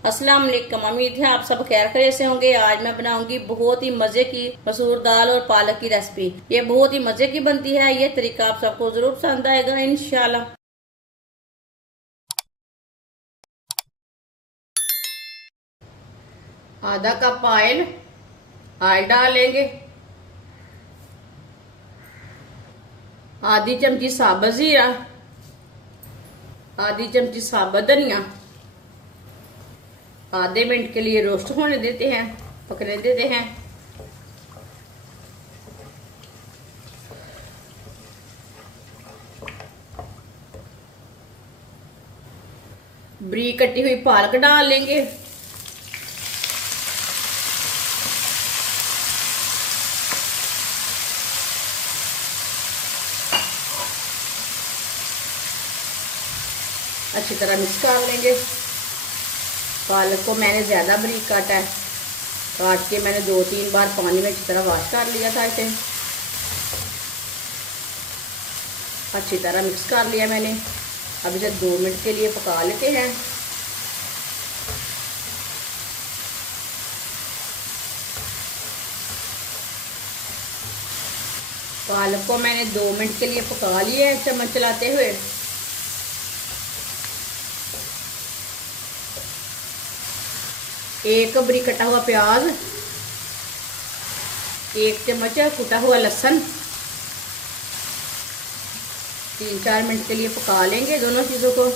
अस्सलाम वालेकुम। उम्मीद है आप सब खैर खैरियत से होंगे। आज मैं बनाऊंगी बहुत ही मजे की मसूर दाल और पालक की रेसिपी। ये बहुत ही मजे की बनती है। ये तरीका आप सबको जरूर पसंद आएगा इंशाल्लाह। आधा कप ऑयल डालेंगे। आधी चमची साबुत जीरा, आधी चमची साबुत धनिया। आधे मिनट के लिए रोस्ट होने देते हैं, पकने देते हैं। बारीक कटी हुई पालक डाल लेंगे। अच्छी तरह मिक्स कर लेंगे। पालक को मैंने ज़्यादा बारीक काटा है। काट के मैंने 2-3 बार पानी में अच्छी तरह वॉश कर लिया था इसे। अच्छी तरह मिक्स कर लिया मैंने। अब इसे 2 मिनट के लिए पका लेते हैं। पालक को मैंने 2 मिनट के लिए पका लिया है चम्मच चलाते हुए। एक बारीक कटा हुआ प्याज, 1 चम्मच कुटा हुआ लहसुन। 3-4 मिनट के लिए पका लेंगे दोनों चीज़ों को।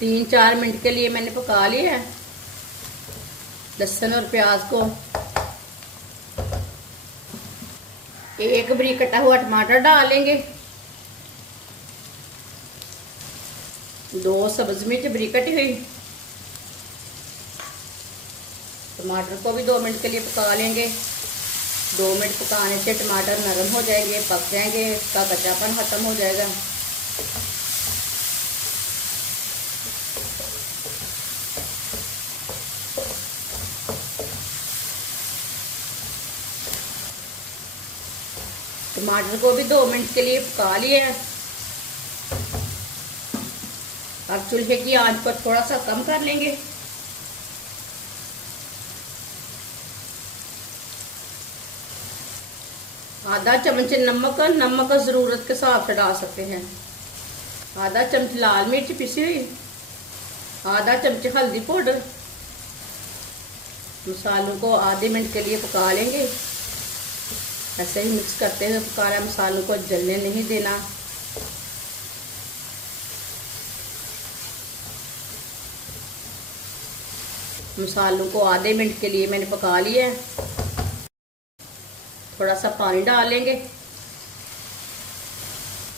तीन चार मिनट के लिए मैंने पका लिया है लहसुन और प्याज को। एक बारीक कटा हुआ टमाटर डालेंगे। 2 सब्ज मिर्च बारीक कटी हुई। टमाटर को भी 2 मिनट के लिए पका लेंगे। 2 मिनट पकाने से टमाटर नरम हो जाएंगे, पक जाएंगे, इसका कच्चापन खत्म हो जाएगा। टमाटर को भी 2 मिनट के लिए पका लिया है। अब चूल्हे की आंच पर थोड़ा सा कम कर लेंगे। आधा चम्मच नमक जरूरत के हिसाब से डाल सकते हैं। आधा चम्मच लाल मिर्च पिसी हुई, आधा चम्मच हल्दी पाउडर। मसालों को आधे मिनट के लिए पका लेंगे। ऐसे ही मिक्स करते हुए पकाना, मसालों को जलने नहीं देना। मसालों को आधे मिनट के लिए मैंने पका लिया है। थोड़ा सा पानी डाल लेंगे,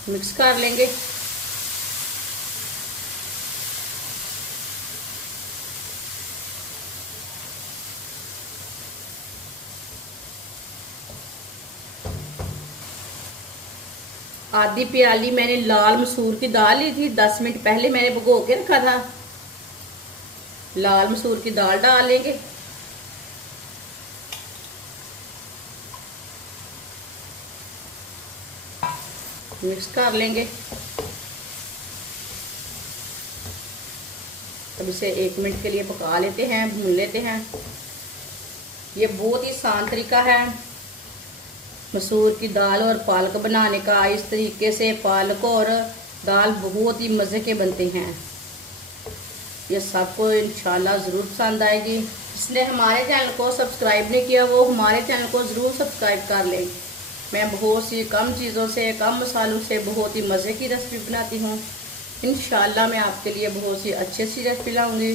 मिक्स कर लेंगे। आधी प्याली मैंने लाल मसूर की दाल ली थी। 10 मिनट पहले मैंने भिगो के रखा था। लाल मसूर की दाल डाल लेंगे। मिक्स कर लेंगे। अब इसे 1 मिनट के लिए पका लेते हैं, भून लेते हैं। ये बहुत ही आसान तरीका है मसूर की दाल और पालक बनाने का। इस तरीके से पालक और दाल बहुत ही मज़े के बनते हैं। ये सबको इंशाल्लाह ज़रूर पसंद आएगी। जिसने हमारे चैनल को सब्सक्राइब नहीं किया वो हमारे चैनल को ज़रूर सब्सक्राइब कर लें। मैं बहुत सी कम चीज़ों से, कम मसालों से बहुत ही मज़े की रेसिपी बनाती हूँ। इंशाल्लाह मैं आपके लिए बहुत सी अच्छी रेसिपी लाऊंगी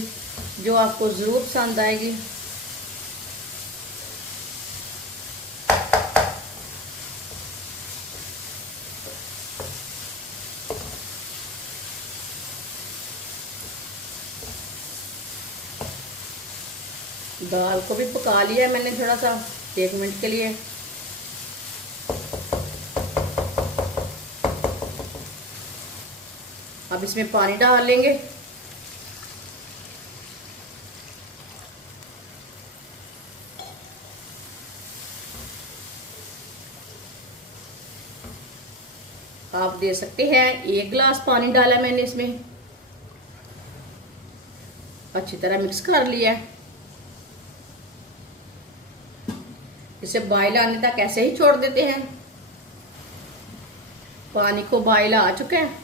जो आपको ज़रूर पसंद आएगी। दाल को भी पका लिया मैंने थोड़ा सा 1 मिनट के लिए। अब इसमें पानी डाल लेंगे। आप दे सकते हैं। 1 गिलास पानी डाला मैंने इसमें, अच्छी तरह मिक्स कर लिया। इसे बॉयल आने तक ऐसे ही छोड़ देते हैं। पानी को बॉयल आ चुका है।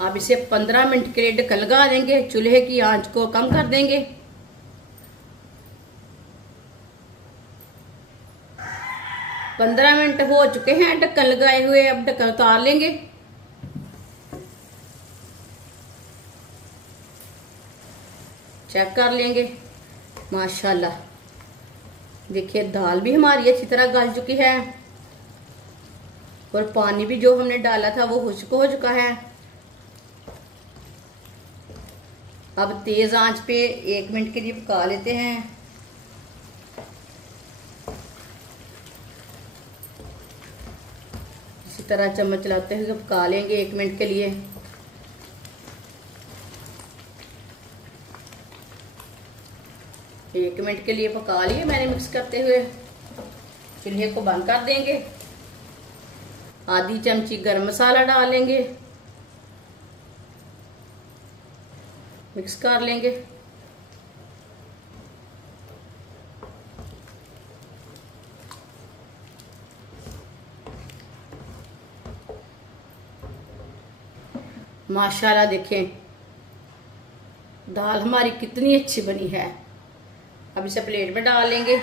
अब इसे 15 मिनट के लिए ढक्कन लगा देंगे। चूल्हे की आंच को कम कर देंगे। 15 मिनट हो चुके हैं ढक्कन लगाए हुए। अब ढक्कन उतार लेंगे। चेक कर लेंगे। माशाल्लाह, देखिए दाल भी हमारी अच्छी तरह गल चुकी है और पानी भी जो हमने डाला था वो खुश्क हो चुका है। अब तेज आंच पे 1 मिनट के लिए पका लेते हैं। इसी तरह चम्मच चलाते हुए पका लेंगे 1 मिनट के लिए। एक मिनट के लिए पका लिए मैंने मिक्स करते हुए। चूल्हे को बंद कर देंगे। आधी चमची गरम मसाला डालेंगे, मिक्स कर लेंगे। माशाल्लाह देखें दाल हमारी कितनी अच्छी बनी है। अब इसे प्लेट में डाल लेंगे।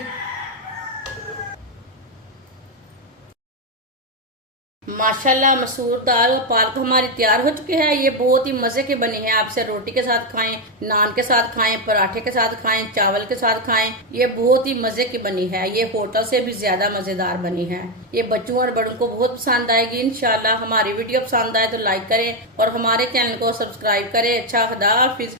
माशाल्लाह मसूर दाल और पालक हमारी तैयार हो चुकी है। ये बहुत ही मजे की बनी है। आप इसे रोटी के साथ खाएं, नान के साथ खाएं, पराठे के साथ खाएं, चावल के साथ खाएं। ये बहुत ही मजे की बनी है। ये होटल से भी ज्यादा मजेदार बनी है। ये बच्चों और बड़ों को बहुत पसंद आएगी इंशाल्लाह। हमारी वीडियो पसंद आए तो लाइक करें और हमारे चैनल को सब्सक्राइब करें। अच्छा, खुदा हाफिज।